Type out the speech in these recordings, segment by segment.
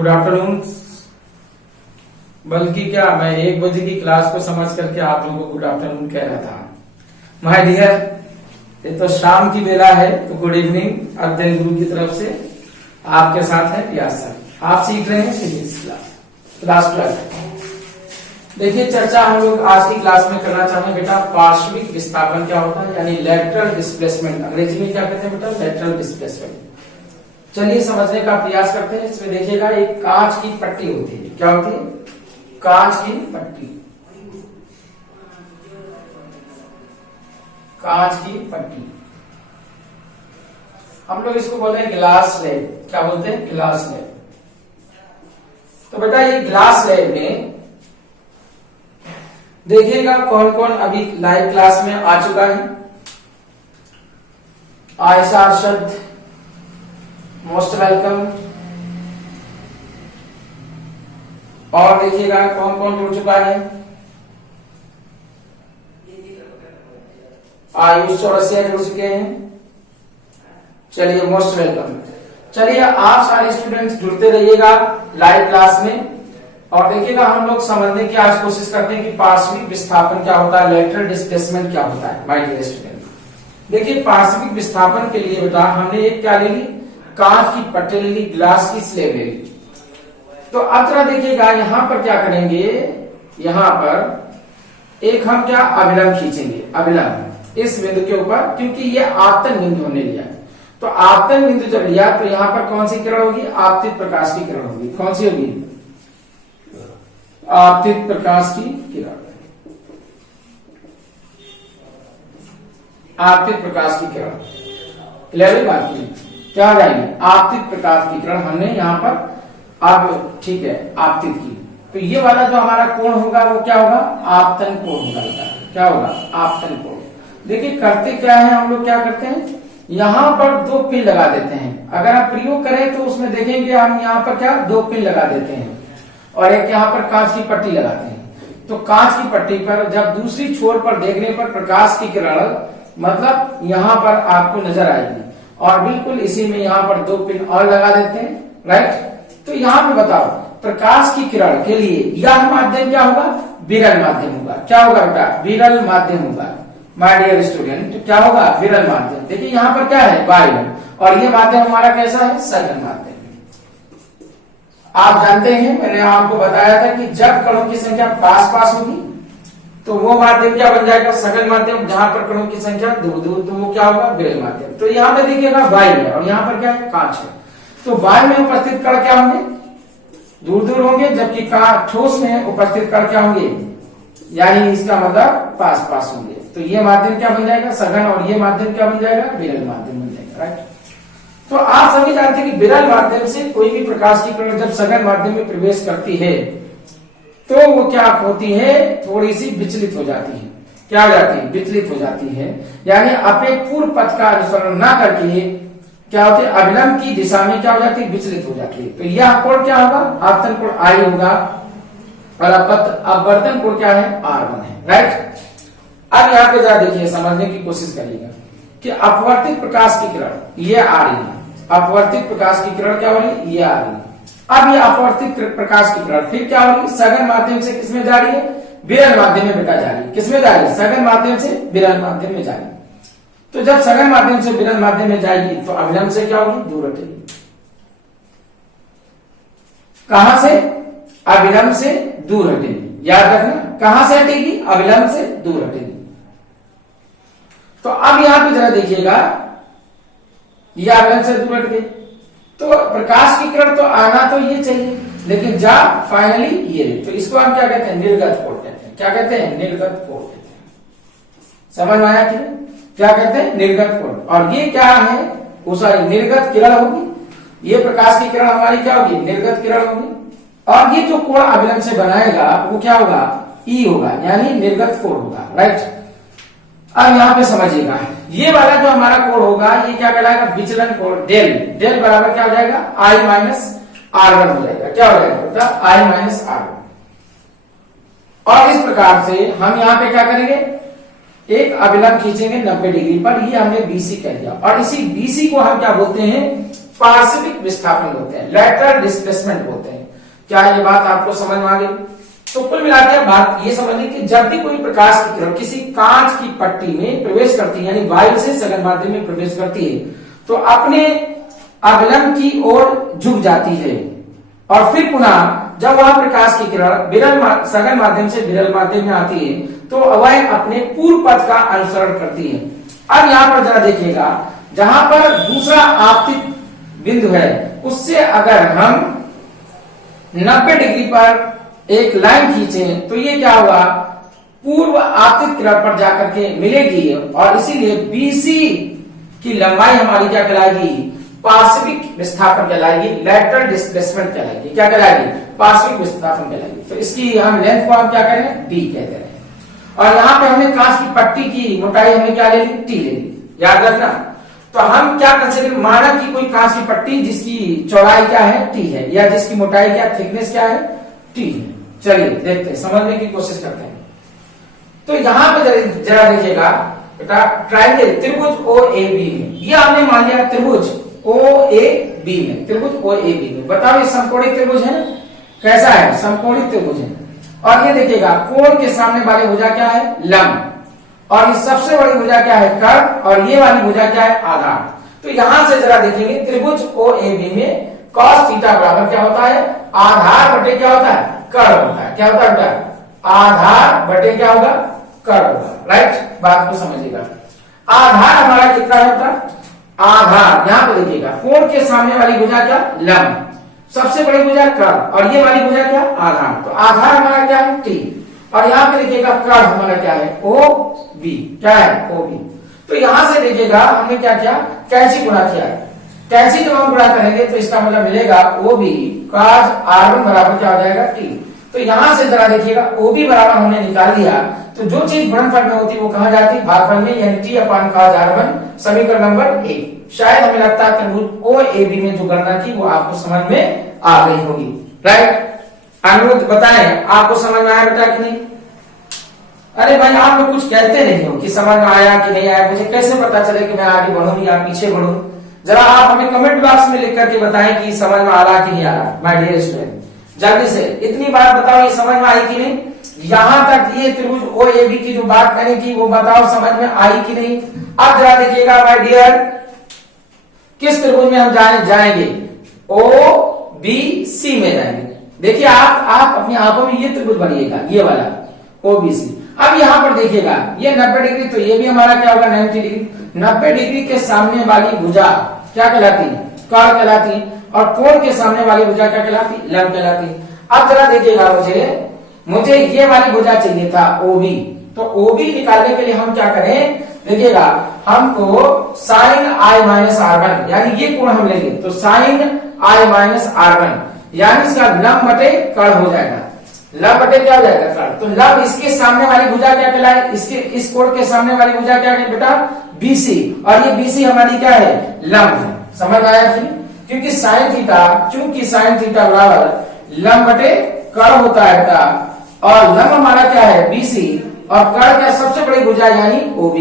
Good afternoon. बल्कि क्या मैं 1 बजे की क्लास को समझ करके आप लोगों को गुड आफ्टरनून कह रहा था। माय डियर, ये तो शाम की बेला है, तो गुड इवनिंग अध्ययन गुरु की तरफ से आपके साथ है प्यार सर। आप सीख रहे हैं फिजिक्स क्लास 12। देखिए चर्चा हम लोग आज की क्लास में करना चाहते हैं बेटा, पार्श्विक विस्थापन क्या होता है, यानी लेटरल डिस्प्लेसमेंट। अंग्रेजी में क्या कहते हैं बेटा, लेटरल डिस्प्लेसमेंट। चलिए समझने का प्रयास करते हैं। इसमें देखिएगा एक कांच की पट्टी होती है। क्या होती है? कांच की पट्टी। कांच की पट्टी हम लोग इसको बोलते हैं ग्लास स्लैब। क्या बोलते हैं? Glass slab. तो बेटा ये ग्लास स्लैब में देखिएगा कौन कौन अभी लाइव क्लास में आ चुका है। Ayesha Arshad, most welcome. और देखिएगा कौन कौन जुड़ चुका है। आयुष चौरसिया जुड़ चुके हैं। चलिए मोस्ट वेलकम। चलिए आप सारे स्टूडेंट्स जुड़ते रहिएगा लाइव क्लास में। और देखिएगा हम लोग समझने की आज कोशिश करते हैं कि पार्श्विक विस्थापन क्या होता है, लेटरल डिस्प्लेसमेंट क्या होता है। माय डियर स्टूडेंट, देखिए पार्श्विक विस्थापन के लिए बेटा हमने एक क्या ले ली, कांच की पट्टी ले ली, ग्लास की स्लेब ले ली। तो अब जरा देखिएगा यहां पर क्या करेंगे, यहां पर एक हम क्या अभिलंब खींचेंगे। अभिलंब इस बिंदु के ऊपर, क्योंकि ये आपतन बिंदु हमने लिया है। तो आपतन बिंदु जब लिया तो यहां पर कौन सी किरण होगी? आपतित प्रकाश की किरण होगी। कौन सी होगी? आपतित प्रकाश की किरण। आपतित प्रकाश की किरण क्लियर बात की। क्या हो जाएगी? आपतित प्रकाश की किरण हमने यहां पर अब ठीक है आपतित की। तो ये वाला जो हमारा कोण होगा वो क्या होगा? आपतन कोण होगा। क्या होगा? आपतन कोण। देखिए करते क्या है हम लोग, क्या करते हैं यहां पर 2 पिन लगा देते हैं। अगर आप प्रयोग करें तो उसमें देखेंगे हम यहां पर क्या 2 पिन लगा देते हैं और एक यहां पर कांच की पट्टी लगाते हैं। तो कांच की पट्टी पर जब दूसरी छोर पर देखने पर प्रकाश की किरण मतलब यहां पर आपको नजर आएगी, और बिल्कुल इसी में यहां पर 2 पिन और लगा देते हैं। राइट। तो यहां पे बताओ प्रकाश की किरण के लिए यह माध्यम क्या होगा? विरल माध्यम होगा। क्या होगा बेटा? विरल माध्यम होगा। माय डियर स्टूडेंट क्या होगा? विरल माध्यम। देखिए यहां पर क्या है? वायु, और ये माध्यम हमारा कैसा है? सघन माध्यम। आप जानते हैं मैंने आपको बताया था कि जब कणों की संख्या पास पास होगी तो वो माध्यम क्या बन जाएगा? सघन माध्यम। जहां पर कणों की संख्या दूर दूर तो वो क्या होगा? विरल माध्यम। तो यहां पे देखिएगा वायु है और यहां पर क्या है? कांच है। तो वायु में उपस्थित कण क्या होंगे? दूर दूर होंगे, जबकि ठोस में उपस्थित कण क्या होंगे? यानी इसका मतलब पास पास होंगे। तो ये माध्यम क्या बन जाएगा? सघन। और ये माध्यम क्या बन जाएगा? विरल माध्यम बन जाएगा। राइट। तो आप सभी जानते हैं कि विरल माध्यम से कोई भी प्रकाश की किरण जब सघन माध्यम में प्रवेश करती है तो वो क्या होती है? थोड़ी सी विचलित हो जाती है। क्या हो जाती है? विचलित हो जाती है। यानी अपने पूर्व पथ का अनुसरण न करके क्या होती है? अभिलंब की दिशा में क्या हो जाती है? विचलित हो जाती है। तो यह कोण क्या होगा? आपतन कोण आई होगा, और अपवर्तन कोण क्या है? R1 है। राइट। अब यहाँ पे जरा देखिए, समझने की कोशिश करिएगा कि अपवर्तित प्रकाश की किरण ये आ रही है। अपवर्तित प्रकाश की किरण क्या हो रही है? ये आ रही है। अब ये अपवर्तित प्रकाश की किरण फिर क्या हो रही है? सघन माध्यम से किसमें जा रही है? विरल माध्यम में बेटा जा रही है। किसमें जा रही है? सघन माध्यम से विरल माध्यम में जा रही है। तो जब सघन माध्यम से विरल माध्यम में जाएगी तो अभिलंब से क्या होगी? दूर हटेगी। कहां से? अभिलंब से दूर हटेगी। याद रखना, कहां से हटेगी? अभिलंब से दूर हटेगी। तो अब यहां पे जरा देखिएगा, यह अभिलंब से दूर हट गई तो प्रकाश की किरण तो आना तो ये चाहिए, लेकिन जा फाइनली ये। तो इसको हम क्या कहते हैं? निर्गत कोण कहते हैं। क्या कहते हैं? निर्गत कोण कहते हैं। समझ में आया? क्या कहते हैं? निर्गत कोण। और ये क्या है? वो सारी निर्गत किरण होगी। ये प्रकाश की किरण हमारी क्या होगी? निर्गत किरण होगी। और ये जो कोण अभिलंब से बनाएगा वो क्या होगा? ई होगा, यानी निर्गत कोण होगा। राइट। अब यहां पे समझिएगा, ये वाला जो हमारा कोण होगा ये क्या कहलाएगा? विचलन कोण। डेल। डेल बराबर क्या हो जाएगा? I माइनस R1 हो जाएगा। क्या हो जाएगा? I minus R1। और इस प्रकार से हम यहां पे क्या करेंगे? एक अभिलंब खींचेंगे 90 डिग्री पर। ये हमने BC कह दिया, और इसी BC को हम क्या बोलते हैं? पार्श्विक विस्थापन बोलते हैं, लैटरल डिस्प्लेसमेंट बोलते हैं। क्या ये बात आपको समझ में आ गई? तो कुल मिलाकर बात ये समझ ली कि जब भी कोई प्रकाश की किरण किसी कांच की पट्टी में प्रवेश करती है, यानी वायु से सघन माध्यम में प्रवेश करती है, तो अपने अवलंब की ओर झुक जाती है और फिर पुनः जब वह प्रकाश की किरण विरल सघन माध्यम से विरल माध्यम में आती है तो वह अपने पूर्व पथ का अनुसरण करती है। अब यहाँ पर जरा देखिएगा, जहां पर दूसरा आपतित बिंदु है उससे अगर हम 90 डिग्री पर एक लाइन खींचे तो ये क्या होगा, पूर्व आपतित किरण पर जाकर के मिलेगी और इसीलिए BC की लंबाई हमारी क्या कहलाएगी, पार्श्विक विस्थापन कहलाएगी, लैटरल डिस्प्लेसमेंट कहलाएगी। क्या कहलाएगी, पार्श्विक विस्थापन कहलाएगी। तो इसकी हम लेंथ को हम क्या कह रहे हैं, D कह दे रहे हैं। और यहाँ पे हमने कांच की पट्टी की मोटाई हमने क्या ले ली, T ले ली, याद रखना। तो हम क्या कंसीडर, माना कि कोई कांच की पट्टी जिसकी चौड़ाई क्या है, T है, या जिसकी मोटाई क्या, थिकनेस क्या है, T है। चलिए देखते हैं, समझने की कोशिश करते हैं। तो यहाँ पे जरा देखिएगा बेटा, ट्रायंगल त्रिभुज OAB में, ये हमने मान लिया त्रिभुज OAB में, त्रिभुज OAB में। बताओ ये समकोणिक त्रिभुज है, कैसा है, समकोणिक त्रिभुज है। और ये देखिएगा कोण के सामने वाली भुजा क्या है, लंब, और ये सबसे बड़ी भुजा क्या है, कर्ण, और ये वाली भुजा क्या है, आधार। तो यहां से जरा देखेंगे त्रिभुज OAB में cos थीटा बराबर क्या होता है, आधार बटे क्या होता है, कर्ण होता है। क्या होता है बेटा, आधार बटे क्या होगा, कर्ण होगा। राइट, बात को समझिएगा। आधार हमारा कितना होता है, आधार यहां पर देखिएगा कोण के सामने वाली भुजा क्या, लंब, सबसे बड़ी भुजा कर्ण, और ये वाली भुजा क्या, आधार। तो आधार हमारा क्या है, T, और यहाँ पे देखिएगा कर्ण हमारा क्या है, OB, क्या है, OB। तो यहां से देखिएगा हमने क्या किया, कैंची गुणा किया। कैंची जब हम गुणा करेंगे तो इसका मतलब मिलेगा OB cos R1 बराबर क्या हो जाएगा, T। तो यहां से जरा देखिएगा OB बराबर हमने निकाल दिया, तो जो चीज गुणनफल में होती है वो कहां जाती है, भागफल में, यानी T/cos R1, समीकरण नंबर 1। शायद हमें लगता है त्रिभुज OAB में जो गणना की वो आपको समझ में आ गई होगी। राइट, अनुरोध बताएं आपको समझ में आया बेटा कि नहीं? अरे भाई आप लोग कुछ कहते नहीं हो कि समझ में आया कि नहीं आया, मुझे कैसे पता चले कि मैं आगे बढ़ूं या पीछे बढ़ूं? जरा आप हमें कमेंट बॉक्स में लिख करके बताएं कि समझ में आ रहा कि नहीं आ रहा। माय डियर स्टूडेंट, जल्दी से इतनी बात बताओ, ये समझ में आई कि नहीं? यहां तक ये त्रिभुज OAB की जो बात करी थी वो बताओ समझ में आई कि नहीं? अब जरा देखिएगा माय डियर, किस त्रिभुज में हम जाएंगे, OBC में जाएंगे। देखिए आप अपनी आंखों में ये त्रिभुज बनिएगा, ये वाला OBC। अब यहां पर देखिएगा ये 90 डिग्री, तो ये भी हमारा क्या होगा, 90 डिग्री। 90 डिग्री के सामने वाली भुजा क्या कहलाती है, कर्ण कहलाती, और कोण के सामने वाली भुजा क्या कहलाती, लंब कहलाती। अब जरा देखिएगा, मुझे ये वाली भुजा चाहिए था OB, तो OB निकालने के लिए हम क्या करें, देखिएगा हमको sin I-R1 यानी ये कोण हम लेंगे, तो sin I-R1 यानी इसका लंब बटे कर्ण हो जाएगा। लंब बटे क्या हो जाएगा, कर्ण। तो लंब इसके सामने वाली भुजा क्या कहलाए, इसके इस कोण के सामने वाली भुजा क्या है बेटा, BC, और ये BC हमारी क्या है, लंब है। समझ आया कि? क्योंकि sin थीटा, चूंकि sin थीटा बराबर लंब बटे कर्ण होता है बेटा, और लंब हमारा क्या है, BC, और कर्ण क्या सबसे बड़ी भुजा यानी OB,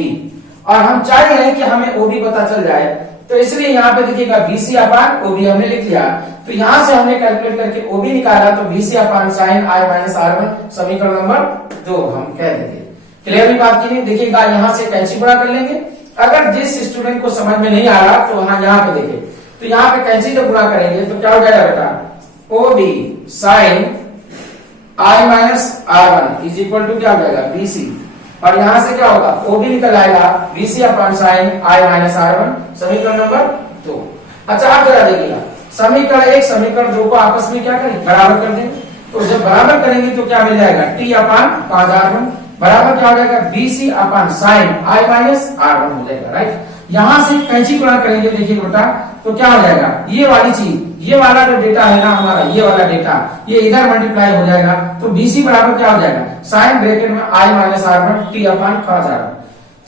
और हम चाह रहे हैं कि हमें OB पता चल जाए, तो इसलिए यहाँ पे देखिएगा BC/OB हमने लिख लिया। तो यहां से हमने कैलकुलेट करके OB निकाला, तो BC/sin I-R1 समीकरण नंबर 2 हम कह देंगे। क्लियर बात की नहीं? देखिएगा यहां से कैंची गुणा कर लेंगे। अगर जिस स्टूडेंट को समझ में नहीं आ रहा तो वहां यहाँ पे देखे, तो यहाँ पे कैंची जब गुणा करेंगे तो क्या हो जाएगा बेटा, OB sin I-R1 is equal to क्या हो जाएगा, BC, और यहां से क्या होगा, OB निकल आएगा BC/sin I-R1 समीकरण नंबर 2। अच्छा आप जरा देखिएगा समीकरण 1 समीकरण 2 को आपस में क्या करें, बराबर कर दें। तो जब बराबर करेंगे तो क्या मिल जाएगा, T/cos R1 बराबर क्या हो जाएगा, BC/sin I-R1 हो जाएगा। राइट, यहां से कैंची गुणा करेंगे, देखिए बेटा, तो क्या हो जाएगा, ये वाली चीज, ये वाला जो डेटा है ना हमारा, ये वाला डेटा, ये इधर मल्टीप्लाई हो जाएगा, तो BC बराबर क्या हो जाएगा, साइन ब्रैकेट में I-R1 T/cos R1।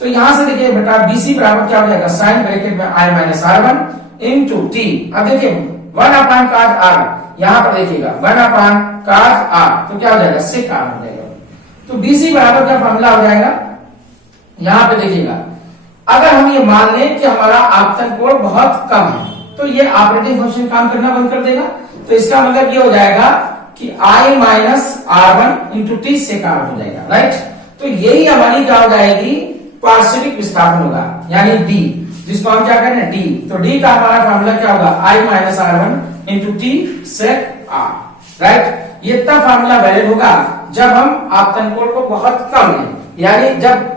तो यहां से देखिए बेटा BC बराबर क्या हो जाएगा, साइन ब्रैकेट में I-R1 इंटू T। अब देखिए 1/cos R, यहां पर देखिएगा 1/cos R, तो क्या हो जाएगा, sec R हो जाएगा। तो BC बराबर क्या फॉर्मूला हो जाएगा, यहां पे देखिएगा, अगर हम ये मान लें कि हमारा आपतन कोण बहुत कम है, तो ये ऑपरेटिंग फंक्शन काम करना बंद कर देगा। तो इसका मतलब ये हो जाएगा कि i minus r1 into t sec r हो जाएगा, राइट। तो यही हमारी क्या हो जाएगी, पार्श्विक विस्थापन होगा, यानी d, जिसको हम क्या करें d। तो d का हमारा फॉर्मूला क्या होगा, i minus r1 into t sec r, right. ये तब फॉर्मूला वैलिड होगा जब हम आपतन कोण को बहुत कम लें, यानी जब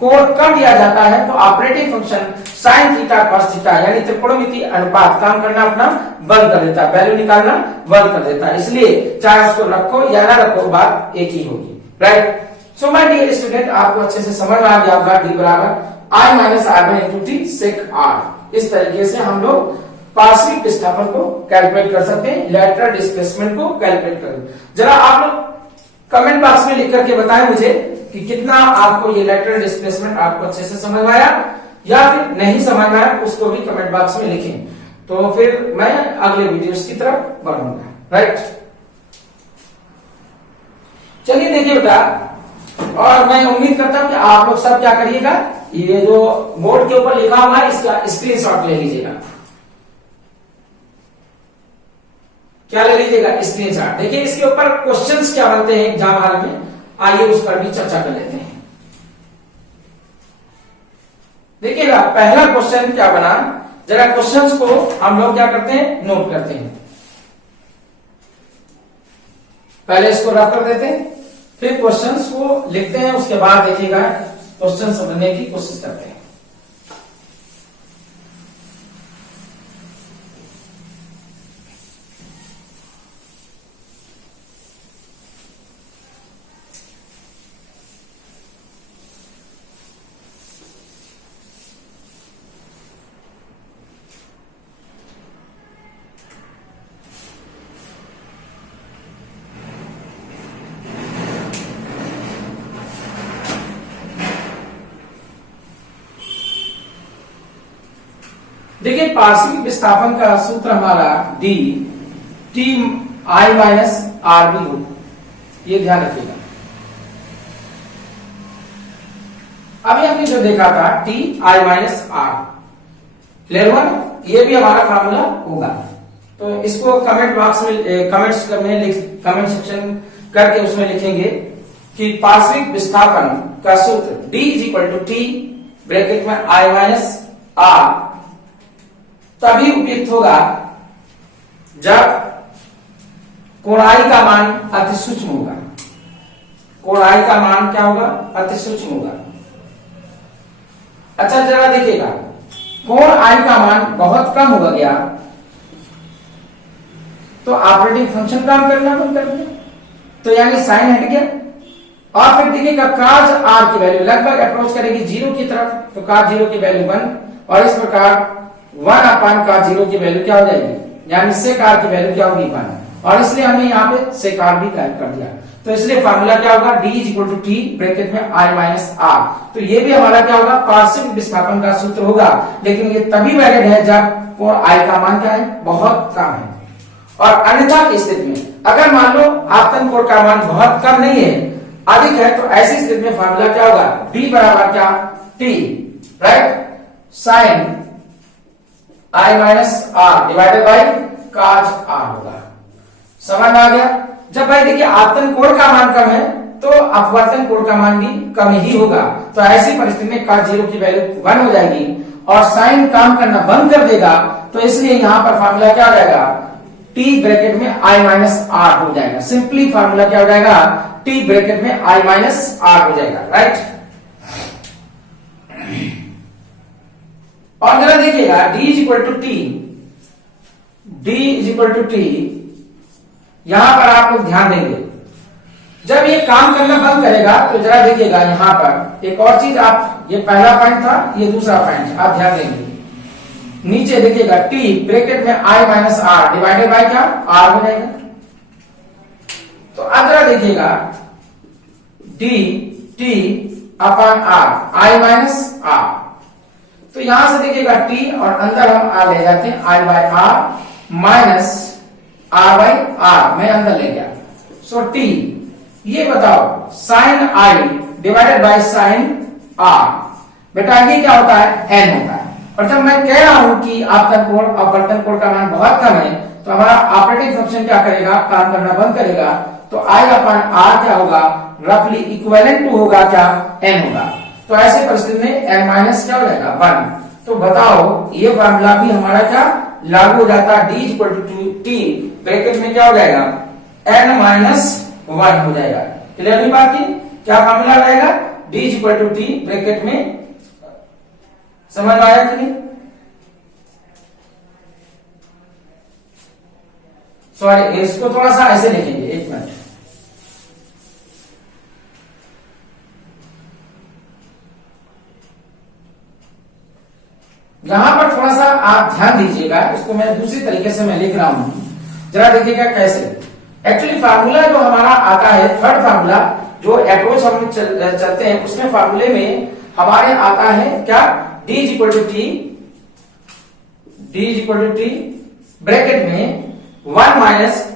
कोण कम दिया जाता है तो operating function sine theta cos theta यानी त्रिकोणमितीय अनुपात काम करना अपना बंद कर देता है, वैल्यू निकालना बंद कर देता है। इसलिए चाहे उसको रखो या ना रखो, बात एक ही होगी, right. So my dear student, आपको अच्छे से समझ में आ गया होगा d बराबर i minus r1 into t sec r। इस तरीके से हम लोग पार्श्विक विस्थापन को कैलकुलेट कर सकते हैं, लेटरल डिस्प्लेसमेंट को कैलकुलेट कर। जरा आप लोग कमेंट बॉक्स में लिख करके बताएं मुझे कि कितना आपको ये लेटरल डिस्प्लेसमेंट आपको अच्छे से समझ में आया या फिर नहीं समझ में आया, उसको भी कमेंट बॉक्स में लिखें, तो फिर मैं अगले वीडियोस की तरफ बढ़ूंगा, राइट। चलिए देखिए बेटा, और मैं उम्मीद करता हूं कि आप लोग सब क्या करिएगा, ये जो बोर्ड के ऊपर लिखा हुआ है इसका स्क्रीनशॉट ले लीजिएगा। क्या ले लीजिएगा, स्क्रीनशॉट। देखिए इसके ऊपर क्वेश्चंस क्या बनते हैं एग्जाम हॉल में, आइए उस पर भी चर्चा कर लेते हैं। देखिएगा पहला क्वेश्चन क्या बना, जरा क्वेश्चंस को हम लोग क्या करते हैं, नोट करते हैं। पहले इसको रफ कर देते हैं, फिर क्वेश्चंस को लिखते हैं, उसके बाद देखिएगा क्वेश्चन समझने की कोशिश करते हैं। देखिए पार्श्विक विस्थापन का सूत्र हमारा d t i minus r b हो, ये ध्यान रखिएगा। अभी हमने जो देखा था t i minus r, clear हुआ, ये भी हमारा फार्मूला होगा। तो इसको कमेंट बॉक्स में कमेंट सेक्शन करके उसमें लिखेंगे कि पार्श्विक विस्थापन का सूत्र d is equal to T bracket में i माइनस आर तभी उपयुक्त होगा जब कोणाई का मान अति सूक्ष्म होगा। कोणाई का मान क्या होगा, अति सूक्ष्म होगा। अच्छा जरा देखिएगा, कोण आई का मान बहुत कम होगा गया तो ऑपरेटिंग फंक्शन काम करना बंद कर दिया, तो यानी साइन हट गया। और फिर देखिएगा काज आर की वैल्यू लगभग अप्रोच करेगी जीरो की तरफ, तो काज जीरो की वैल्यू 1, और इस प्रकार 1 अपान का जीरो की वैल्यू क्या हो जाएगी, यानी सेक आर की वैल्यू क्या होगी 1, और इसलिए हमने यहाँ पे सेक आर भी कैलकुलेट कर दिया। तो इसलिए फार्मूला क्या होगा, d is equal to T bracket में i माइनस आर। तो ये भी हमारा क्या होगा, पार्श्विक विस्थापन का सूत्र होगा, लेकिन ये तभी वैलिड है जब कोण i का मान क्या है, बहुत कम है। और अन्यथा की स्थिति में अगर मान लो आपतन कोण का मान बहुत कम नहीं है, अधिक है, तो ऐसी स्थिति में फार्मूला क्या होगा, d बराबर क्या, t, right, sine i minus r divided by cos r होगा। समझ में आ गया। जब भाई देखिए आपतन कोण का मान कम है तो अपवर्तन कोण का मान भी कम ही होगा, तो ऐसी परिस्थिति में काज जीरो की वैल्यू 1 हो जाएगी और साइन काम करना बंद कर देगा। तो इसलिए यहां पर फार्मूला क्या हो जाएगा, t ब्रैकेट में i माइनस आर हो जाएगा। सिंपली फार्मूला क्या हो जाएगा, t ब्रैकेट में i माइनस आर हो जाएगा, राइट। और जरा देखिएगा d is equal to t, d is equal to t, यहां पर आप लोग ध्यान देंगे जब ये काम करना बंद करेगा तो जरा देखिएगा यहां पर एक और चीज, आप ये पहला पॉइंट था, ये दूसरा पॉइंट आप ध्यान देंगे, नीचे देखिएगा t ब्रैकेट में i minus r divided by क्या, r हो जाएगा। तो अब जरा देखिएगा d t upon r, i minus r, तो यहां से देखिएगा t और अंदर हम r ले जाते हैं, i by r minus r by r, मैं अंदर ले गया। सो t, ये बताओ sine i divided by sine r, बेटा ये क्या होता है, n होता है। और जब मैं कह रहा हूं कि आपतन कोण अपवर्तन कोण का मान बहुत कम है, तो हमारा ऑपरेटिंग फंक्शन क्या करेगा, काम करना बंद करेगा। तो आई अपन आर क्या होगा, रफली इक्विवेलेंट टू होगा क्या, एन होगा। तो ऐसे परिस्थिति में एन माइनस क्या हो जाएगा, 1। तो बताओ ये फॉर्मूला भी हमारा क्या लागू हो जाता है, d equal to T bracket में क्या हो जाएगा, एन माइनस 1 हो जाएगा। क्लियर हुई बात की, क्या फॉर्मूला रहेगा, d equal to T bracket में, समझ में आया कि नहीं? सॉरी, इसको थोड़ा सा ऐसे लिखेंगे, एक मिनट। यहां पर थोड़ा सा आप ध्यान दीजिएगा, इसको मैं दूसरी तरीके से मैं लिख रहा हूं, जरा देखिएगा कैसे। एक्चुअली फार्मूला जो हमारा आता है, थर्ड फार्मूला जो अप्रोच हम चलते हैं, उसमें फार्मूले में हमारे आता है क्या, d equal to T bracket में 1 माइनस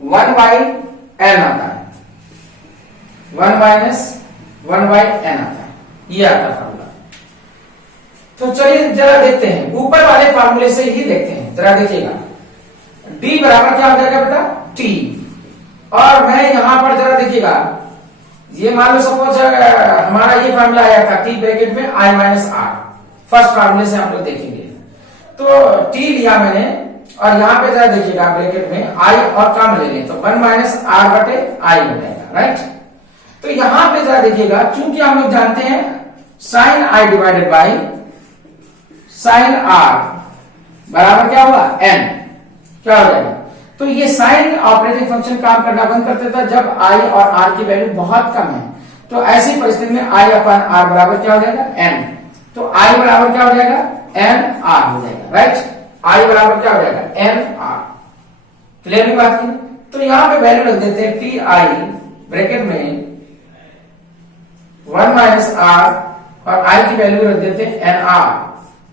1 बाई एन आता है, 1 माइनस 1 बाई एन आता है, ये आता है फार्मूला। तो चलिए जरा देखते हैं, ऊपर वाले फार्मूले से ही देखते हैं, जरा देखिएगा। D बराबर क्या हो जाएगा बेटा, T। और मैं यहां पर जरा देखिएगा, ये मान लो सपोज हमारा ये फार्मूला आया था T ब्रैकेट में I माइनस R, फर्स्ट फार्मूले से हम लोग देखेंगे। तो T लिया मैंने, और यहां पे जरा देखिएगा ब्रैकेट में I और काम ले लें, तो 1 माइनस R बटे I हो जाएगा, राइट। तो यहां पे जरा देखिएगा, चूंकि हम लोग जानते हैं sine I divided by sine R बराबर क्या हुआ, n, क्या हो जाएगा। तो ये साइन ऑपरेटिंग फंक्शन काम करना बंद कर देता है जब I और R की वैल्यू बहुत कम है। तो ऐसी परिस्थिति में I अपन R बराबर क्या हो जाएगा, n। तो I बराबर क्या हो जाएगा, n R हो जाएगा, राइट। I बराबर क्या हो जाएगा, n R। क्लियर हुई बात की। तो यहां पे वैल्यू रख देते हैं Ti ब्रैकेट में 1 माइनस R, और I की वैल्यू रख देते हैं n R।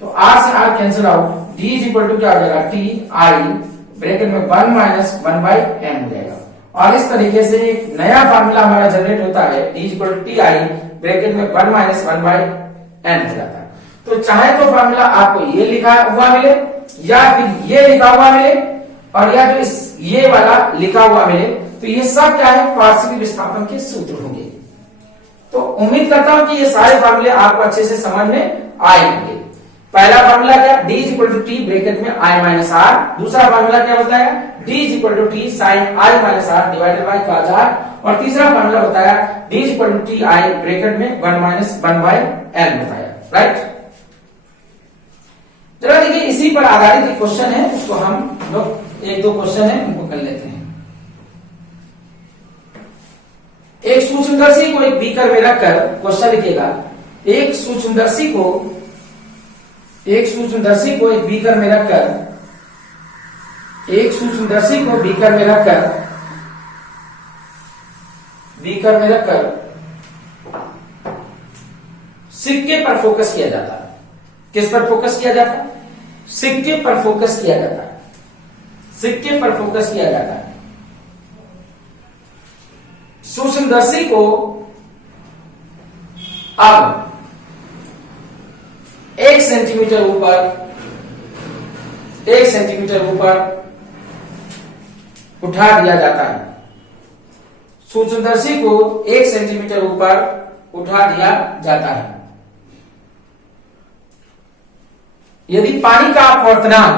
तो R से R cancel out, D is equal to क्या हो जाएगा, Ti ब्रैकेट में 1 माइनस 1 बाई एन हो जाएगा। और इस तरीके से एक नया फार्मूला हमारा जनरेट होता है, D equal to Ti bracket में 1 माइनस 1 बाई एन हो जाता है। तो चाहे तो फार्मूला आपको ये लिखा हुआ मिले, या फिर ये लिखा हुआ मिले, और या जो ये वाला लिखा हुआ मिले, तो ये सब क्या है, पार्शियल विस्थापन के सूत्र होंगे। तो उम्मीद करता हूं कि ये सारे फार्मूले आपको अच्छे से समझ में आए होंगे। पहला फार्मूला क्या, D equal to T bracket में I माइनस R। दूसरा फार्मूला क्या बताया, D equal to T sine I minus R divided by cos R। और तीसरा फार्मूला बताया D equal to T I bracket में 1 माइनस 1 बाई N बताया, right. जरा देखिए, इसी पर आधारित एक क्वेश्चन है, उसको हम लोग एक दो क्वेश्चन है उनको कर लेते हैं। एक सूक्ष्मदर्शी को एक बीकर में रखकर, क्वेश्चन लिखिएगा, एक सूक्ष्मदर्शी को एक बीकर में रखकर, सिक्के पर फोकस किया जाता है। किस पर फोकस किया जाता है, सिक्के पर फोकस किया जाता है, सिक्के पर फोकस किया जाता है। सूक्ष्मदर्शी को अब 1 सेंटीमीटर ऊपर उठा दिया जाता है। सूक्ष्मदर्शी को 1 सेंटीमीटर ऊपर उठा दिया जाता है। यदि पानी का अपवर्तनांक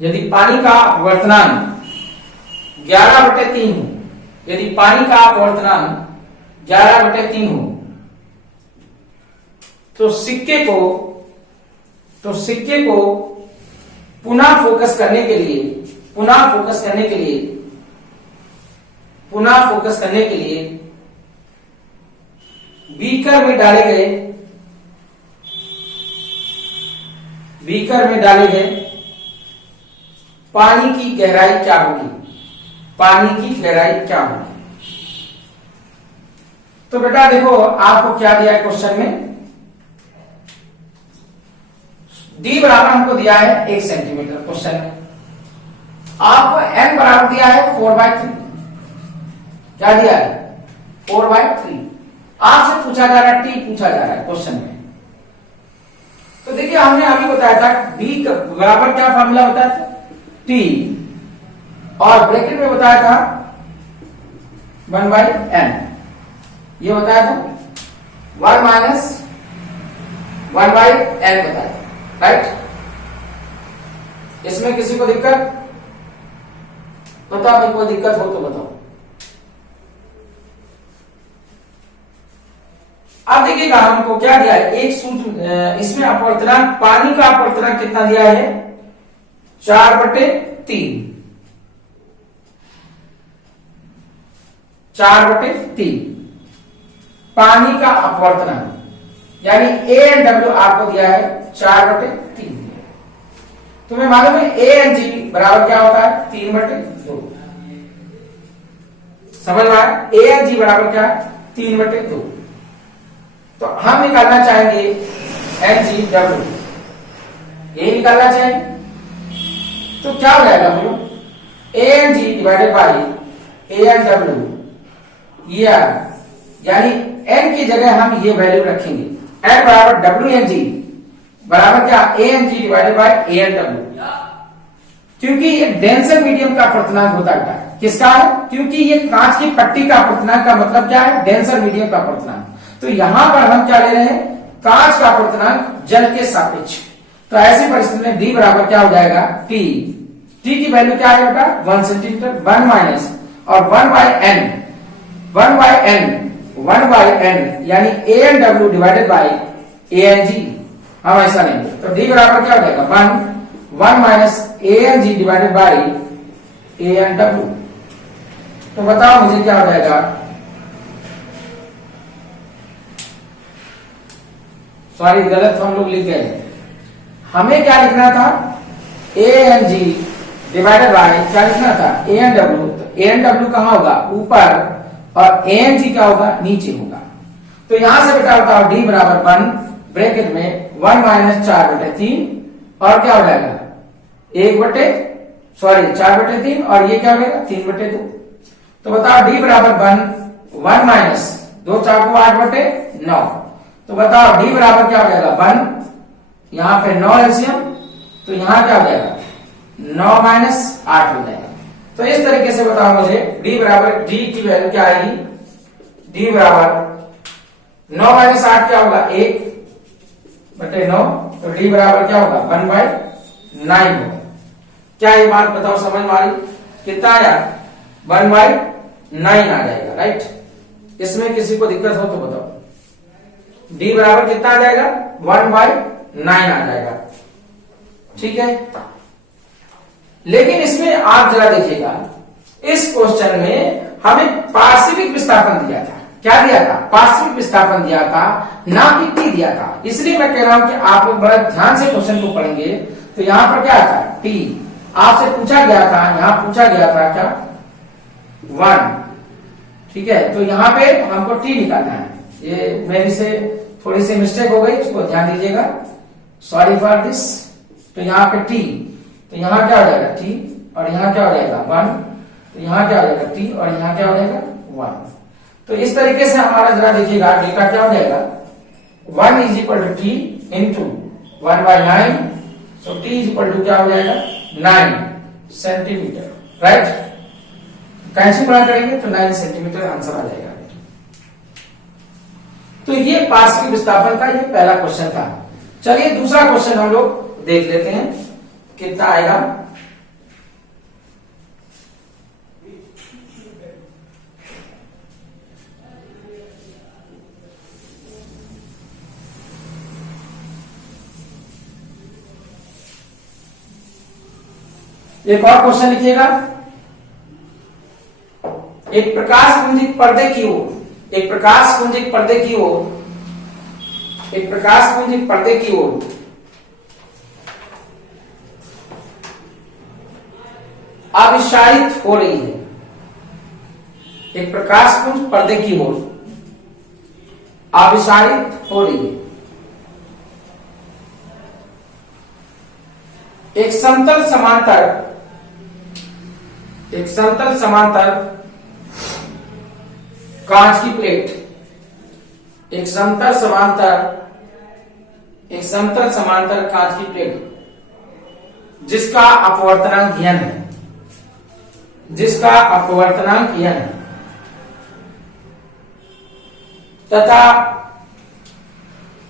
11/3 हो, यदि पानी का अपवर्तनांक 11/3 हो, तो सिक्के को पुनः फोकस करने के लिए बीकर में डाले गए पानी की गहराई क्या होगी, तो बेटा देखो, आपको क्या दिया है क्वेश्चन में, D बराबर हमको दिया है 1 सेंटीमीटर क्वेश्चन में, आपको N बराबर दिया है 4/3। क्या दिया है, 4/3। आपसे पूछा जा रहा है, T पूछा जा रहा है क्वेश्चन में। देखिए हमने अभी बताया था डी बराबर क्या फॉर्मूला होता है, टी, और ब्रैकेट में बताया था 1/n, ये बताया था 1 माइनस 1/n बताया था, राइट। इसमें किसी को दिक्कत? बताओ भाई, कोई दिक्कत हो तो बताओ। अब देखिएगा हमको क्या दिया है, एक सूत्र, इसमें अपवर्तनांक, पानी का अपवर्तनांक कितना दिया है, 4/3, 4/3 पानी का अपवर्तनांक, यानी ए एंड डब्ल्यू आपको दिया है 4/3। तुम्हें मालूम है ए एंड जी बराबर क्या होता है, 3/2। समझ में आया, ए एंड जी बराबर क्या है, 3/2। तो हम निकालना चाहेंगे एन जी डब्ल्यू, ये निकालना चाहेंगे, तो क्या हो जाएगा बोलो, A N G divided by A N W, ये यानी एन की जगह हम ये वैल्यू रखेंगे, एन बराबर डब्ल्यू एन जी बराबर क्या, A N G divided by A N W, क्योंकि ये डेंसर मीडियम का अपवर्तनांक होता है। किसका है, क्योंकि ये कांच की पट्टी का अपवर्तनांक का मतलब क्या है, डेंसर मीडियम का अपवर्तनांक। तो यहां पर हम क्या ले रहे हैं, कांच का अपवर्तनांक जल के सापेक्ष। तो ऐसी परिस्थिति में डी बराबर क्या हो जाएगा, टी, टी की वैल्यू क्या है बेटा, 1 सेंटीमीटर, 1 माइनस और 1/n, 1/n यानी A N W divided by A N G, हम ऐसा लेंगे। तो डी बराबर क्या हो जाएगा, 1 minus A N G divided by A N W. तो बताओ मुझे क्या हो जाएगा, सॉरी गलत हम लोग लिख गए, हमें क्या लिखना था, ए एन जी डिवाइडेड बाई क्या लिखना था, ए एन डब्ल्यू। तो ए एन डब्ल्यू कहां होगा, ऊपर, और ए एन जी क्या होगा, नीचे होगा। तो यहां से बेटा बताओ डी बराबर 1 ब्रैकेट में 1 माइनस 4/3 और क्या हो जाएगा 4/3 और ये क्या हो जाएगा 3/2। तो बताओ डी बराबर 1 माइनस 2 4 को 8/9। तो बताओ डी बराबर क्या हो जाएगा 1, यहां पे 9 एलसीएम, तो यहां क्या हो जाएगा 9 माइनस 8 हो जाएगा। तो इस तरीके से बताओ मुझे डी बराबर, डी की वैल्यू क्या आएगी, डी बराबर 9 माइनस 8 क्या होगा 1/9। तो डी बराबर क्या होगा 1/9 होगा। क्या ये बात बताओ समझ में आ रही, कितना आया 1/9 आ जाएगा, राइट। इसमें किसी को दिक्कत हो तो बताओ, डी बराबर कितना आ जाएगा 1/9 आ जाएगा, ठीक है। लेकिन इसमें आप जरा देखिएगा, इस क्वेश्चन में हमें पार्श्विक विस्थापन दिया था, क्या दिया था, पार्श्विक विस्थापन दिया था, ना कि टी दिया था। इसलिए मैं कह रहा हूं कि आप लोग बड़ा ध्यान से क्वेश्चन को पढ़ेंगे। तो यहां पर क्या था, टी आपसे पूछा गया था, यहां पूछा गया था क्या 1, ठीक है। तो यहां पे हमको टी निकालना है, ये मेरी से थोड़ी सी मिस्टेक हो गई, उसको ध्यान दीजिएगा, सॉरी फॉर दिस। तो यहाँ पे टी, तो यहाँ क्या हो जाएगा टी, और यहाँ क्या हो जाएगा 1, तो यहाँ क्या हो जाएगा टी, और यहाँ क्या हो जाएगा 1। तो इस तरीके से हमारा जरा देखिएगा डेटा क्या हो जाएगा 1 is equal to T into 1/9। So T is equal to क्या हो जाएगा 9 सेंटीमीटर, राइट। कैसे गुणा करेंगे तो 9 सेंटीमीटर आंसर आ जाएगा। तो ये पार्श्विक विस्थापन का ये पहला क्वेश्चन था। चलिए दूसरा क्वेश्चन हम लोग देख लेते हैं कितना आएगा। एक और क्वेश्चन लिखिएगा, एक प्रकाश पुंजित पर्दे की ओर, एक प्रकाश पुंजित पर्दे की ओर, एक प्रकाश पुंजित पर्दे की ओर अभिसारित हो रही है। एक प्रकाश पुंज पर्दे की ओर अभिसारित हो रही है। एक समतल समांतर कांच की प्लेट, एक समतल समांतर एक समतल समांतर कांच की प्लेट जिसका अपवर्तनांक n है, जिसका अपवर्तनांक n है, तथा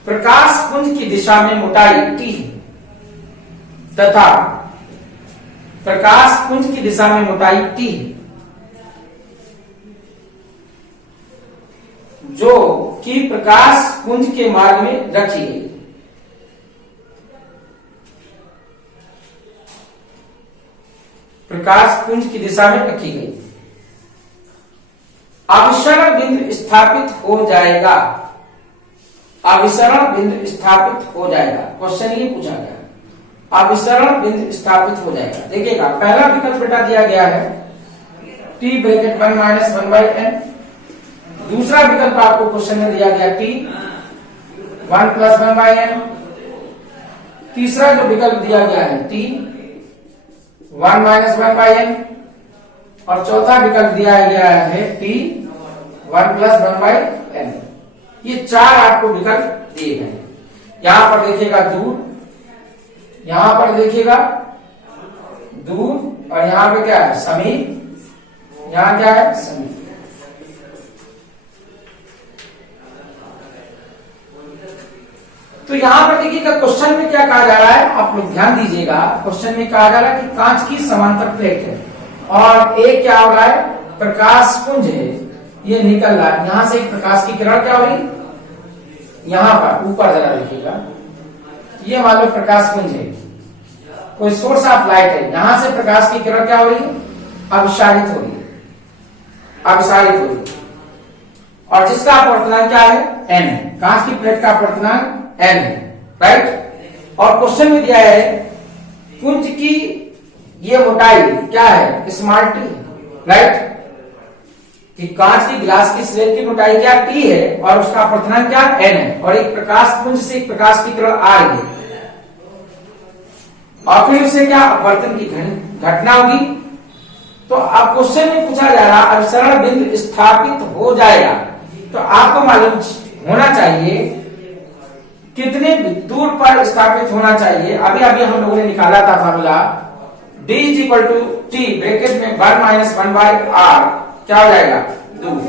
प्रकाश पुंज की दिशा में मोटाई t है, तथा प्रकाश पुंज की दिशा में मोटाई t है, जो कि प्रकाश पुंज के मार्ग में रखी गई। प्रकाश पुंज की दिशा में रखी गई। अभिसरण बिंदु स्थापित हो जाएगा। अभिसरण बिंदु स्थापित हो जाएगा। क्वेश्चन ये पूछा गया, अभिसरण बिंदु स्थापित हो जाएगा। देखिएगा, पहला विकल्प बेटा दिया गया है t ब्रैकेट 1 माइनस 1/n। दूसरा विकल्प आपको क्वेश्चन में दिया गया t 1 प्लस 1/n। तीसरा जो विकल्प दिया गया है t 1 माइनस 1/n। और चौथा विकल्प दिया गया है t 1 प्लस 1/n। ये चार आपको विकल्प दिए गए हैं। यहां पर देखिएगा दूर, यहां पर देखिएगा दूर, और यहां पे क्या है समीप, यहां क्या है समीप। तो यहां पर देखिएगा क्वेश्चन में क्या कहा जा रहा है, आप लोग ध्यान दीजिएगा। क्वेश्चन में कहा जा रहा है कि कांच की समांतर प्लेट है और एक क्या हो रहा है, प्रकाश पुंज है, ये निकल रहा है। यहां से एक प्रकाश की किरण क्या हो रही, यहां पर ऊपर जरा देखिएगा, ये मान लो प्रकाश पुंज है, कोई सोर्स ऑफ लाइट है, यहां से प्रकाश की किरण क्या हो रही है, अपसारित हो रही है, अपसारित हो रही है। और जिसका अपवर्तनांक क्या है, n है। कांच की प्लेट का अपवर्तनांक n है, राइट। और क्वेश्चन में दिया है पुंज की ये मोटाई क्या है, स्मॉल t, राइट। कि कांच की ग्लास की स्लेब की मोटाई क्या t है और उसका अपवर्तनांक क्या n है, और एक प्रकाश पुंज से एक प्रकाश की किरण आ रही है और फिर उससे क्या अपवर्तन की घटना होगी। तो अब क्वेश्चन में पूछा जा रहा अभिसरण बिंदु स्थापित हो जाएगा, तो आपको मालूम होना चाहिए कितने दूर पर स्थापित होना चाहिए। अभी अभी हम लोगों ने निकाला था formula d equal to T bracket में 1 माइनस 1/r, क्या हो जाएगा दूर।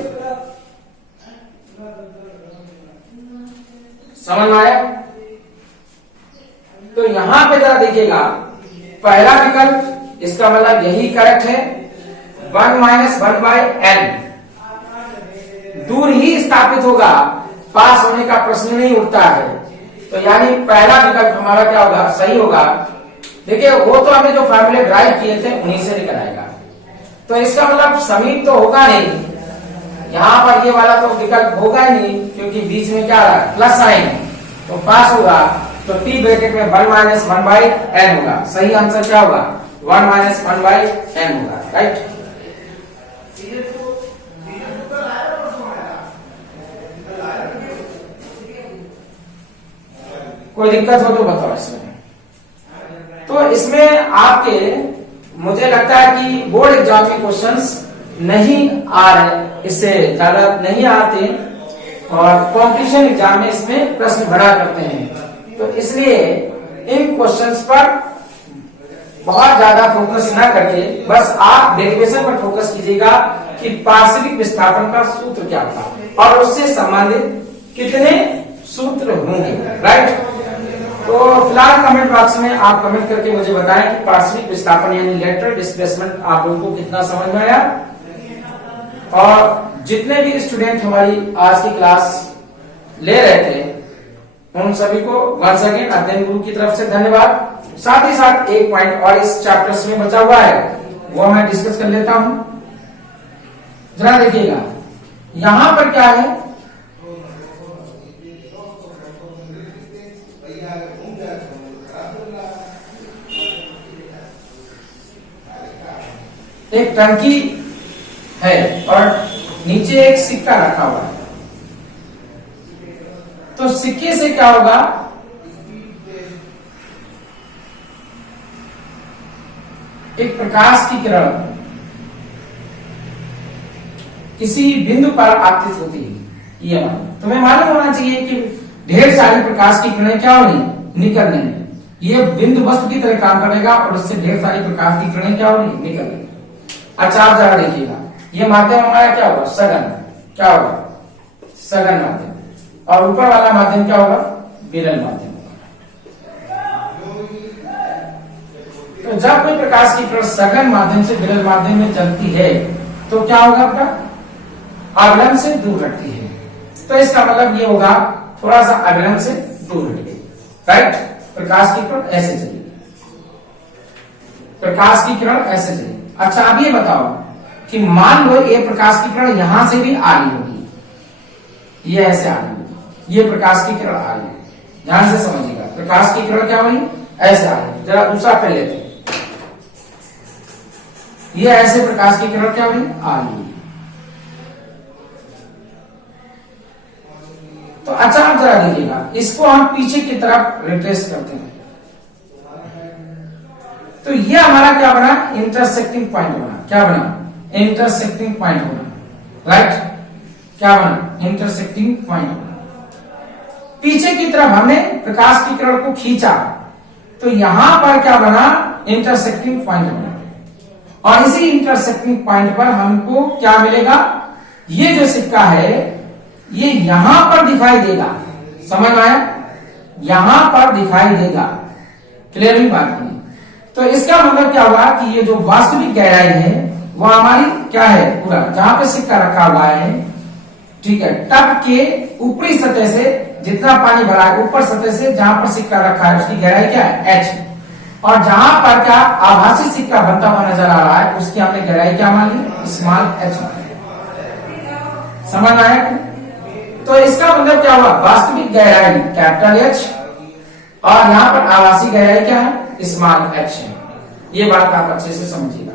समझ में आया। तो यहां पे जरा देखिएगा, पहला विकल्प इसका मतलब यही करेक्ट है, 1 माइनस 1/n दूर ही स्थापित होगा, पास होने का प्रश्न नहीं उठता है। तो यानी पहला विकल्प हमारा क्या होगा, सही होगा। देखिए वो तो हमने जो फार्मूले ड्राइव किए थे उन्हीं से निकल आएगा। तो इसका मतलब समीप तो होगा नहीं, यहां पर ये वाला तो विकल्प होगा ही नहीं, क्योंकि बीच में क्या रहा प्लस साइन, तो पास होगा। तो t ब्रैकेट में 1 माइनस 1/n होगा। सही आंसर क्या होगा, 1 माइनस 1/n होगा, राइट। कोई दिक्कत हो तो बताओ इसमें। तो इसमें आपके मुझे लगता है कि बोर्ड एग्जाम में क्वेश्चंस नहीं आ रहे, इससे ज्यादा नहीं आते, और कंपटीशन एग्जाम में इसमें प्रश्न बड़ा करते हैं। तो इसलिए इन क्वेश्चंस पर बहुत ज्यादा फोकस ना करके बस आप डेरिवेशन पर फोकस कीजिएगा कि पार्श्विक विस्थापन का सूत्र क्या होता और उससे संबंधित कितने सूत्र होंगे, राइट। तो फिलहाल कमेंट बॉक्स में आप कमेंट करके मुझे बताएं कि पार्श्विक विस्थापन यानी लेटरल डिस्प्लेसमेंट आप लोगों को कितना समझ में आया। और जितने भी स्टूडेंट हमारी आज की क्लास ले रहे थे उन सभी को वंस अगेन अध्ययन गुरु की तरफ से धन्यवाद। साथ ही साथ एक पॉइंट और इस चैप्टर्स में बचा हुआ है, वो मैं डिस्कस कर लेता हूं। जरा देखिएगा यहां पर क्या है, एक टंकी है और नीचे एक सिक्का रखा हुआ है। तो सिक्के से क्या होगा, एक प्रकाश की किरण किसी बिंदु पर आपतित होती है। ये तुम्हें मालूम होना चाहिए कि ढेर सारी प्रकाश की किरणें क्या हो रही, निकल रही है। ये बिंदु वस्तु की तरह काम करेगा और उससे ढेर सारी प्रकाश की किरणें क्या हो रही, निकल रही। अच्छा आप जरा देखिएगा, ये माध्यम हमारा क्या होगा, सघन, क्या होगा, सघन माध्यम, और ऊपर वाला माध्यम क्या होगा, विरल माध्यम होगा। तो जब कोई प्रकाश की किरण सघन माध्यम से विरल माध्यम में चलती है तो क्या होगा, आपका अवलंब से दूर हटती है। तो इसका मतलब ये होगा थोड़ा सा अवलंब से दूर हट गई, राइट। प्रकाश की किरण ऐसे चलेगी, प्रकाश की किरण ऐसे चलेगी। अच्छा अब ये बताओ कि मान लो ये प्रकाश की किरण यहां से भी आ रही होगी, ये ऐसे आ रही होगी, ये प्रकाश की किरण आ रही है, ध्यान से समझिएगा, प्रकाश की किरण क्या हुई, ऐसे आ रही। जरा दूसरा कर लेते हैं, ये ऐसे प्रकाश की किरण क्या हुई, आ रही है। तो अच्छा आप जरा देखिएगा, इसको हम पीछे की तरफ रिट्रेस करते हैं, तो ये हमारा क्या बना, इंटरसेक्टिंग पॉइंट बना, क्या बना, इंटरसेक्टिंग पॉइंट बना, राइट, क्या बना, इंटरसेक्टिंग पॉइंट बना। पीछे की तरफ हमने प्रकाश की किरण को खींचा तो यहां पर क्या बना, इंटरसेक्टिंग पॉइंट बना, और इसी इंटरसेक्टिंग पॉइंट पर हमको क्या मिलेगा, ये जो सिक्का है ये यहां पर दिखाई देगा, समझ में आया, यहां पर दिखाई देगा, क्लियर हुई बात नहीं। तो इसका मतलब क्या हुआ कि ये जो वास्तविक गहराई है वो हमारी क्या है, पूरा जहां पे सिक्का रखा हुआ है, ठीक है, टब के ऊपरी सतह से जितना पानी भरा है, ऊपर सतह से जहां पर सिक्का रखा है उसकी गहराई क्या है, एच, और जहां पर क्या आभासी सिक्का बनता हुआ नजर आ रहा है उसकी हमने गहराई क्या मान ली, स्मॉल एच। समझ आया। तो इसका मतलब क्या हुआ, वास्तविक गहराई कैपिटल एच और यहां पर आभासी गहराई क्या है, स्मॉल एच है। ये बात आप अच्छे से समझिएगा।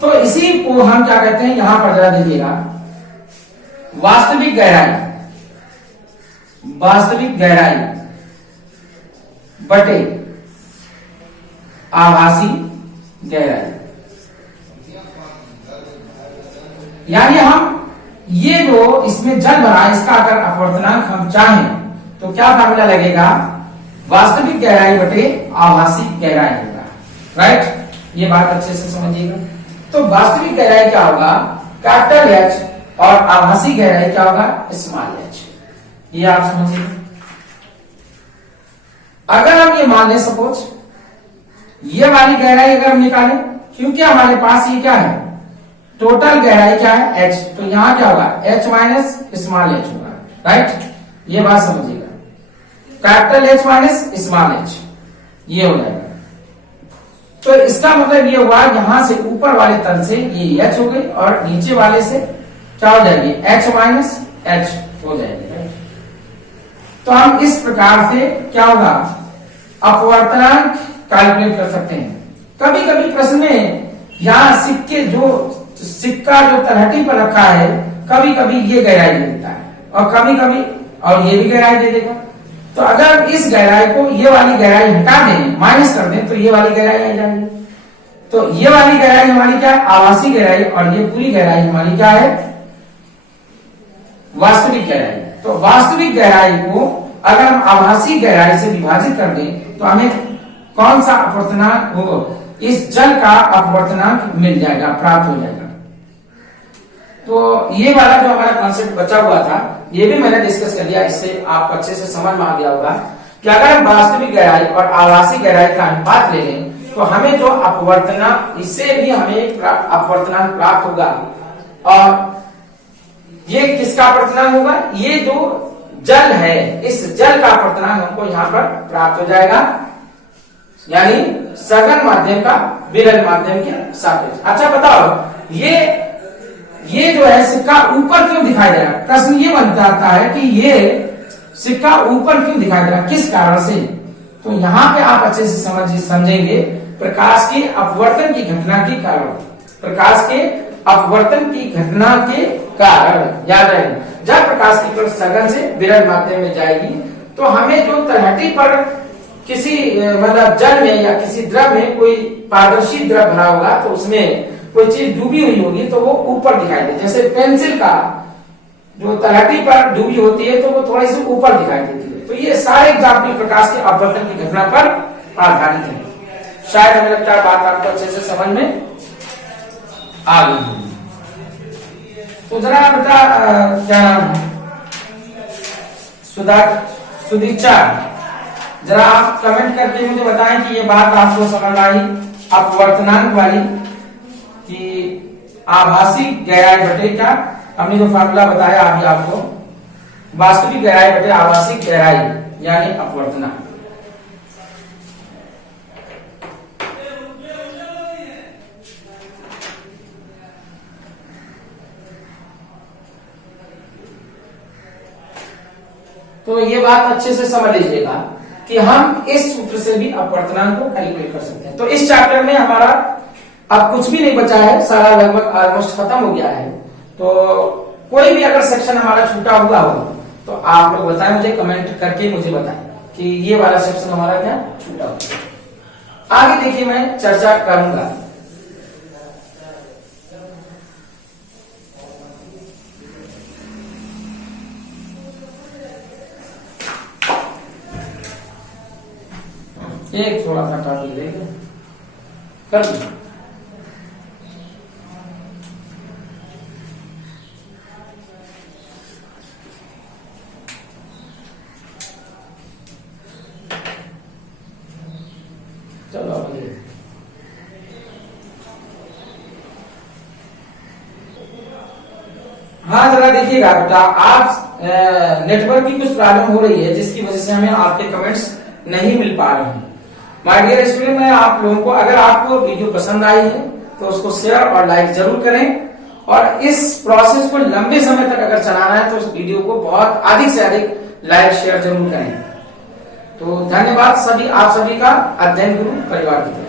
तो इसी को हम क्या कहते हैं, यहां पर जरा देखिएगा, वास्तविक गहराई, वास्तविक गहराई बटे आभासी गहराई, यानी हम ये जो इसमें जल भरा है इसका अगर अपवर्तनांक हम चाहें तो क्या फार्मूला लगेगा, वास्तविक गहराई बटे आभासी गहराई होगा, राइट। ये बात अच्छे से समझिएगा। तो वास्तविक गहराई क्या होगा, कैपिटल एच, और आभासी गहराई क्या होगा, स्मॉल एच। ये आप समझिए। अगर हम ये मान लें सपोज ये वाली गहराई अगर हम निकालें, क्योंकि हमारे पास ये क्या है, टोटल गहराई क्या है, h, तो यहां क्या होगा, h माइनस स्मॉल h होगा, राइट। ये बात समझिएगा, capital H minus small h, ये हो जाएगा। तो इसका मतलब ये हुआ, यहां से ऊपर वाले तल से ये h हो गई और नीचे वाले से क्या हो जाएगी, h माइनस h हो जाएगी, राइट। तो हम इस प्रकार से क्या होगा, अपवर्तनांक कैलकुलेट कर सकते हैं। कभी कभी प्रश्न में यहां सिक्का जो तलहटी पर रखा है, कभी कभी ये गहराई दे देता है और कभी कभी और ये भी गहराई दे देगा। तो अगर इस गहराई को ये वाली गहराई हटा दें, माइनस कर दें, तो ये वाली गहराई आ जाएगी। तो ये वाली गहराई हमारी क्या है, आभासी गहराई, और ये पूरी गहराई हमारी क्या है, वास्तविक गहराई। तो वास्तविक गहराई को अगर हम आभासी गहराई से विभाजित कर दें तो हमें कौन सा अपवर्तनांक हो, इस जल का अपवर्तनांक मिल जाएगा, प्राप्त हो जाएगा। तो ये वाला जो हमारा कॉन्सेप्ट बचा हुआ था ये भी मैंने डिस्कस कर लिया, इससे आपको अच्छे से समझ में आ गया होगा कि अगर हम वास्तविक गहराई और आभासी गहराई का अनुपात ले लें तो हमें जो अपवर्तनांक, इससे भी हमें अपवर्तनांक प्राप्त होगा। और ये किसका अपवर्तनांक होगा, ये जो जल है इस जल का अपवर्तनांक हमको यहाँ पर प्राप्त हो जाएगा, यानी सघन माध्यम का विरल माध्यम के सापेक्ष। अच्छा बताओ ये जो है सिक्का ऊपर क्यों दिखाई दे रहा है, प्रश्न ये बन जाता है कि ये सिक्का ऊपर क्यों दिखाई दे रहा है, किस कारण से। तो यहाँ पे आप अच्छे से समझेंगे, प्रकाश के अपवर्तन की घटना के कारण, प्रकाश के अपवर्तन की घटना के कारण। याद रखें, जब प्रकाश की किरण सघन से विरल माध्यम में जाएगी तो हमें जो तलहटी पर किसी मतलब जल में या किसी द्रव में कोई पारदर्शी द्रव भरा होगा तो उसमें कोई चीज डूबी हुई होगी तो वो ऊपर दिखाई दे। जैसे पेंसिल का जो तलहटी पर डूबी होती है तो वो थोड़ी सी ऊपर दिखाई देती है। तो ये सारे एग्जाम्पल प्रकाश के अपवर्तन की घटना पर आधारित है। शायद हमें लगता है बात आपको अच्छे से समझ में आ गई होगी। तो जरा बता क्या नाम है, सुदीक्षा, जरा आप कमेंट करके मुझे बताएं कि ये बात आपको समझ आई अपवर्तनांक वाली, कि आभासी गहराई बटे क्या, हमने जो फार्मूला बताया अभी आपको, वास्तविक गहराई बटे आभासी गहराई यानी अपवर्तनांक। तो ये बात अच्छे से समझ लीजिएगा कि हम इस सूत्र से भी अपवर्तनांक को कैलकुलेट कर सकते हैं। तो इस चैप्टर में हमारा अब कुछ भी नहीं बचा है, सारा लगभग ऑलमोस्ट खत्म हो गया है। तो कोई भी अगर सेक्शन हमारा छूटा हुआ हो तो आप लोग बताएं, मुझे कमेंट करके मुझे बताएं कि ये वाला सेक्शन हमारा क्या छूटा हुआ। आगे देखिए मैं चर्चा करूंगा। एक थोड़ा सा टॉपिक देखें कर दो। चलो हाँ जरा देखिएगा बेटा, आप नेटवर्क की कुछ प्रॉब्लम हो रही है जिसकी वजह से हमें आपके कमेंट्स नहीं मिल पा रहे हैं। माय डियर स्टूडेंट, मैं आप लोगों को, अगर आपको वीडियो पसंद आई है तो उसको शेयर और लाइक जरूर करें, और इस प्रोसेस को लंबे समय तक अगर चलाना है तो इस वीडियो को बहुत अधिक से अधिक लाइक शेयर जरूर करें। तो धन्यवाद सभी, आप सभी का अध्ययन गुरु परिवार की तरफ।